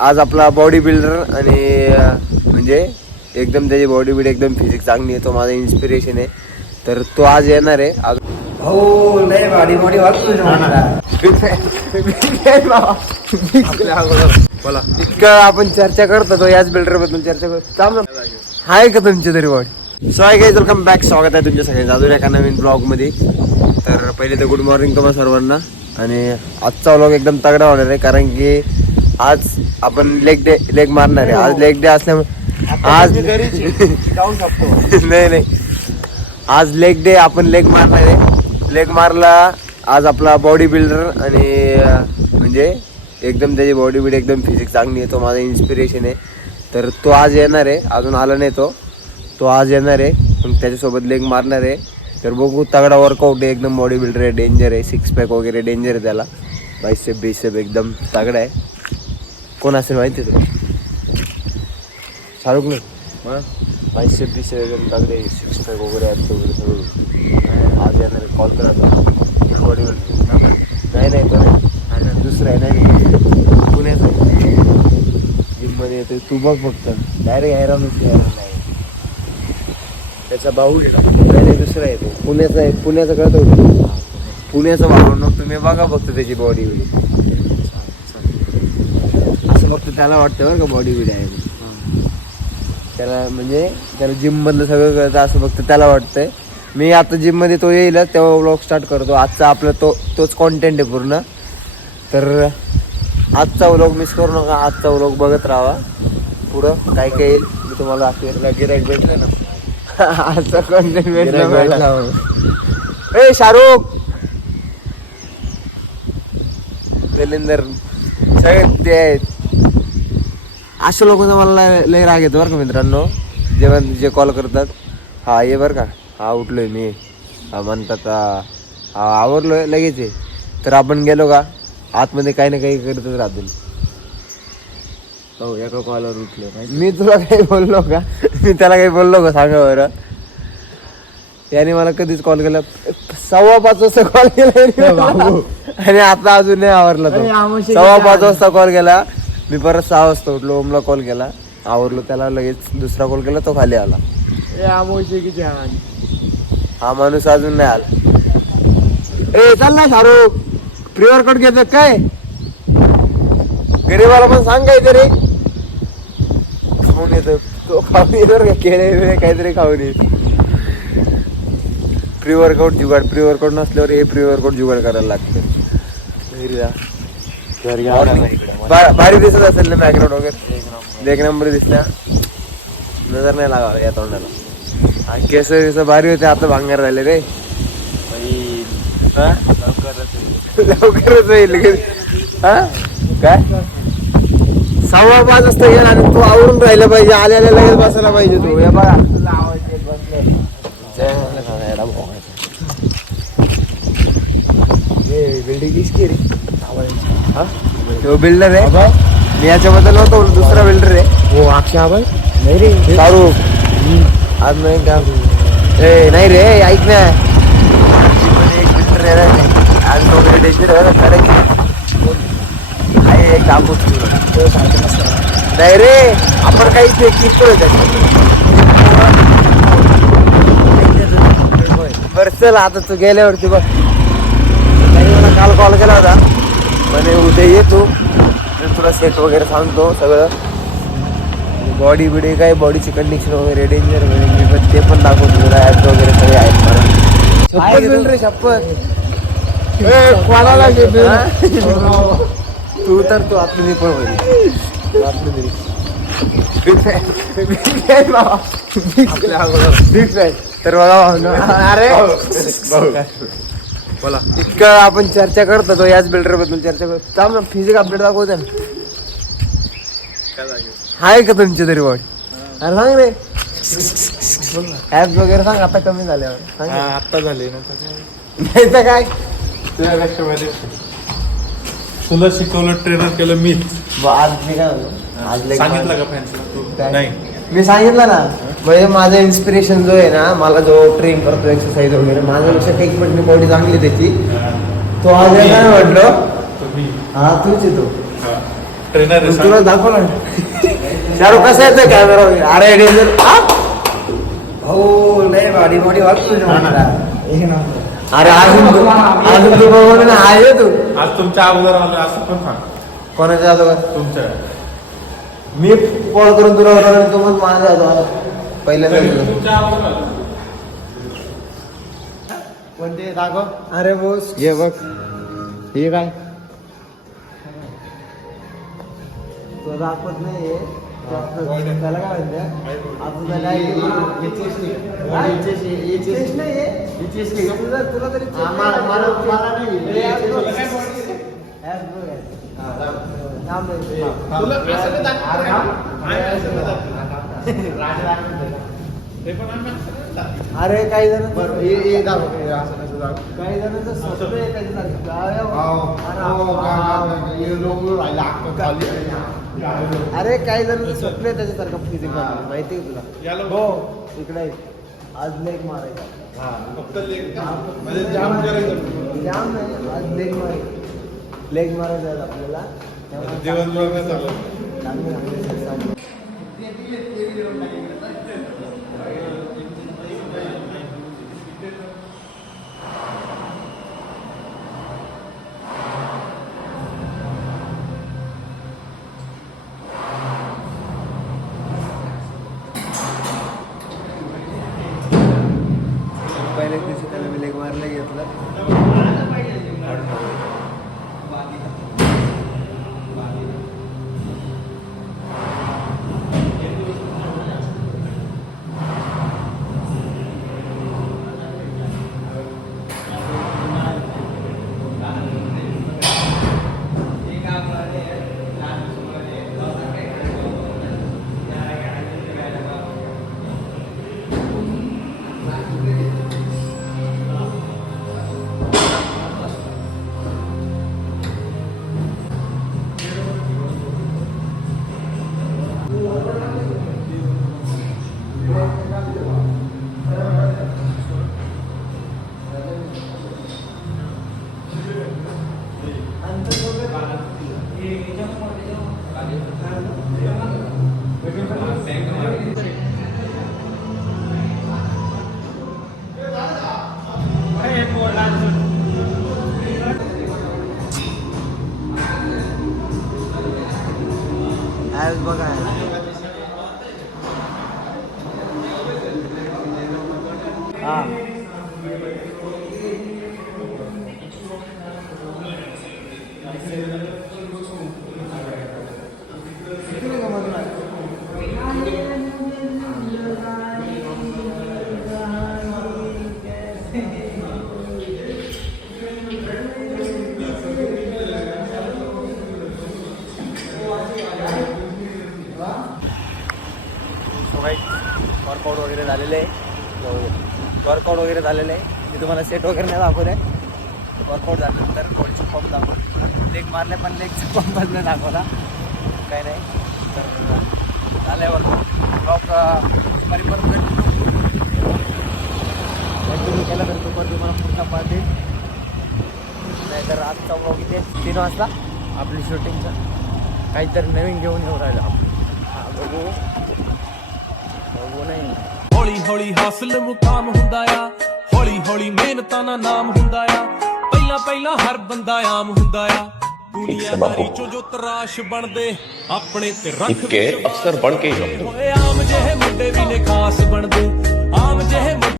आज आपला body builder आणि म्हणजे एकदम त्याची बॉडी बिल्ड एकदम फिजिक्स चांगली आहे तो माझा इन्स्पिरेशन आहे. तर तो आज येणार आहे. आज हो वाटतो बोला इतकं आपण चर्चा करतो तो याच बिल्डरबद्दल चर्चा करतो ना. आहे का तुमची तरी बॉडी सो आहे काही वेलकम बॅक स्वागत आहे तुमच्या सगळ्यांचं अजून एका नवीन ब्लॉगमध्ये तर पहिले तर गुड मॉर्निंग तुम्हाला सर्वांना. आणि आजचा व्लॉग एकदम तगडा होणार आहे कारण की आज आपण लेग डे लेग मारणार आहे. आज लेग डे असल्यामुळे आज जाऊ शकतो. नाही नाही. आज लेग डे आपण लेग मारणार आहे. लेग मारला आज आपला बॉडी बिल्डर आणि म्हणजे एकदम त्याची बॉडी बिल्ड एकदम फिजिक्स चांगली आहे. तो माझा इन्स्पिरेशन आहे. तर तो आज येणार आहे. अजून आला नाही तो. तो आज येणार आहे. मग त्याच्यासोबत लेग मारणार आहे. तर बघू तगडा वर्कआउट आहे. एकदम बॉडी बिल्डर आहे. डेंजर आहे. सिक्स पॅक वगैरे डेंजर आहे त्याला. बाईसेप बिसेप एकदम तगडा आहे. कोण असेल माहिती आहे तुला? शाहरुख नाही बाईसेप बिसेप एकदम तगडे सिक्स पॅक वगैरे आहेत वगैरे सगळं. आज येणार कॉल करा बॉडीवर नाही नाही तो नाही अरे आहे नाही पुण्याचा आहे. जिममध्ये येतो तू बघ फक्त. डायरेक्ट हैराणच हैराण नाही त्याचा भाऊ नाही नाही दुसरा तो. पुण्याचा आहे. पुण्याचा कळतो पुण्याचं पुण्याचा भाऊ मग तुम्ही बघा फक्त त्याची बॉडी फक्त त्याला वाटतं बरं का बॉडी बिडी आहे. त्याला म्हणजे त्याला जिम मधलं सगळं कळतं असं फक्त त्याला वाटतंय. मी आता जिममध्ये तो येईल तेव्हा व्लॉग स्टार्ट करतो. आजचा आपला तो तोच कॉन्टेंट आहे पूर्ण. तर आजचा व्लॉग मिस करू नका. आजचा व्लॉग बघत राहा. पुढं काय काय येईल मी तुम्हाला दाखवेल गिरायक भेटलं ना? आजचा कॉन्टेंट भेटला मला. ए शाहरुख! दलिंदर सगळे ते आहेत. अशा लोकांचा मला लय- राग येतो बरं का मित्रांनो. जेव्हा जे कॉल करतात. हा ये बरं का. हा उठलोय मी. हा म्हणतात हा आवरलोय लगेच आहे तर आपण गेलो का? आतमध्ये काही ना काही करतच राहतो हो एका कॉलवर उठलो मी तुला काही बोललो का? मी त्याला काही बोललो का? सांगा बरं. याने मला कधीच कॉल केला सव्वा पाच वाजता कॉल केला. आणि आता अजून नाही आवरला तो. सव्वा पाच वाजता कॉल केला. मी परत सहा वाजता उठलो ओमला कॉल केला. आवरलो त्याला लगेच दुसरा कॉल केला तो खाली आला. आमोशे की छान हा माणूस अजून नाही आला. ए चल ना शाहरुख. प्री वर्कआउट घेतो काय? गरीबाला पण सांग काहीतरी. खाऊन येतो तो खाऊन येतो बिळे काहीतरी खाऊन येत प्री वर्कआउट जुगाड प्री वर्कआउट नसल्यावर हे प्री वर्कआउट जुगाड करायला लागतं. भारी दिसत असेल ना बॅकग्राऊंड वगैरे. एक नंबर दिसल्या. नजर नाही लागावं या तोंडाला. आणि केस केस भारी होते आता भांगार झाले रे. हा? लवकरच होईल हा? काय? सव्वा पाच वाजता गेला आणि तू आवरून राहिला पाहिजे आल्या आल्या लगेच बसायला पाहिजे तू. हे बघा. हा? तो बिल्डर आहे मी याच्याबद्दल बोलत, दुसरा बिल्डर आहे हो अक्षय आबाई नाही रे शाहरुख आज नाही का ए नाही रे ऐक ना एक बिल्डर आहे. आज खरं की? आहे एक दाखवतो तुला. नाही रे आपण काही ते किरकोळ त्याच्यात. बरं चल आता तू गेल्यावरती बघ काल कॉल केला होता म्हणे उद्या ये तू. मी तुला सेट वगैरे सांगतो सगळं. बॉडी बिडी काय बॉडीची कंडिशन वगैरे डेंजर वगैरे ते पण दाखवतो तुला ऍप वगैरे सगळे आहेत मला. शपथ रे शपथ. कोणाला तू तर तू आतमध्ये पण होईल. आतमध्ये. तर बघा. अरे. बोला. इतकं आपण चर्चा करतो तो याच बिल्डरबद्दल चर्चा करतो. थांब फिजिक अपडेट दाखवते ना. आहे का तुमची तरी बॉडी अरे सांग रे. ऍप वगैरे सांग आता कमी झाल्यावर. सांग ना. आता झाले ना नाही तर काय? तुला शिकवलं ट्रेनर केलं मी. ब- आज मी काय म्हणतो? आज सांगितलं. का फॅन्सला तू? नाही. मी सांगितलं ना म्हणजे माझं इन्स्पिरेशन जो आहे ना मला जो ट्रेन करतो एक्सरसाइज वगैरे माझ्यापेक्षा एक पटनी बॉडी चांगली त्याची. तो आज काय म्हटलं? तो मी हा तूच आहे तो. हा. ट्रेनर तुला दाखव ना. शाहरुख कसा येतोय कॅमेरा अरे डेंजर हो? लय बॉडी बॉडी वाटतो हा ना. अरे अजून तू- अजून तू ना आहे तू. आज तुमच्या अगोदर आलं असं पण सांग. कोणाच्या जातो तुमच्या. मी कॉल करून तुला होता आणि तू मग माझा जातो पहिल्यांदा. कोणते दाखव अरे बोस ये बघ हे काय तो दाखवत नाहीये त्याला काय म्हणते आता त्याला तुला अरे काही जण काही जणांचं स्वप्न आहे त्याच्यासारखं. अरे काही जणांचं स्वप्न आहे त्याच्यासारखं फिजिक माहिती आहे तुला? हो इकडे. आज लेग मारायचा. फक्त लेग म्हणजे जाम करायचं जाम नाही आज लेग मारायचा. लेग मारायचा आपल्याला. दिवसभर चालत पहिल्याच दिवशी त्याला मी लेग मारला घेतला. बघा. वर्कआउट वगैरे झालेलं आहे. वर्कआउट वगैरे झालेलं आहे. मी तुम्हाला सेट वगैरे नाही दाखवले वर्कआउट झाल्यानंतर थोडीशी पंप दाखवून लेग मारले पण लेगचे पंप नाही दाखवला. काही नाही. तर झालं आहे वर्कआउट ब्लॉक दुपारीपर्यंत कंटिन्यू केला तर दुपारी तुम्हाला पूर्ण पाहते नाहीतर आजचा ब्लॉग इथे तीन वाजता. आपली शूटिंगचं काहीतरी नवीन घेऊन येऊ राहिलं बघू. ਨਹੀਂ। ਹੌਲੀ ਹੌਲੀ ਹਾਸਲ ਮੁਕਾਮ ਹੁੰਦਾ ਆ ਹੌਲੀ ਹੌਲੀ ਮਿਹਨਤਾਂ ਦਾ ਨਾਮ ਹੁੰਦਾ ਆ। ਪਹਿਲਾਂ ਪਹਿਲਾਂ ਹਰ ਬੰਦਾ ਆਮ ਹੁੰਦਾ ਆ। ਦੁਨੀਆਦਾਰੀ ਚੋਂ ਜੋ ਤਰਾਸ਼ ਬਣਦੇ ਆਪਣੇ ਤੇ ਰੱਖ ਕੇ ਅਫਸਰ ਬਣ ਕੇ ਹੀ ਰਹੋ ਓਏ ਆਮ ਜਿਹੇ ਮੁੰਡੇ ਵੀ ਨੇ ਖਾਸ ਬਣਦੇ। ਆਮ ਜਿਹੇ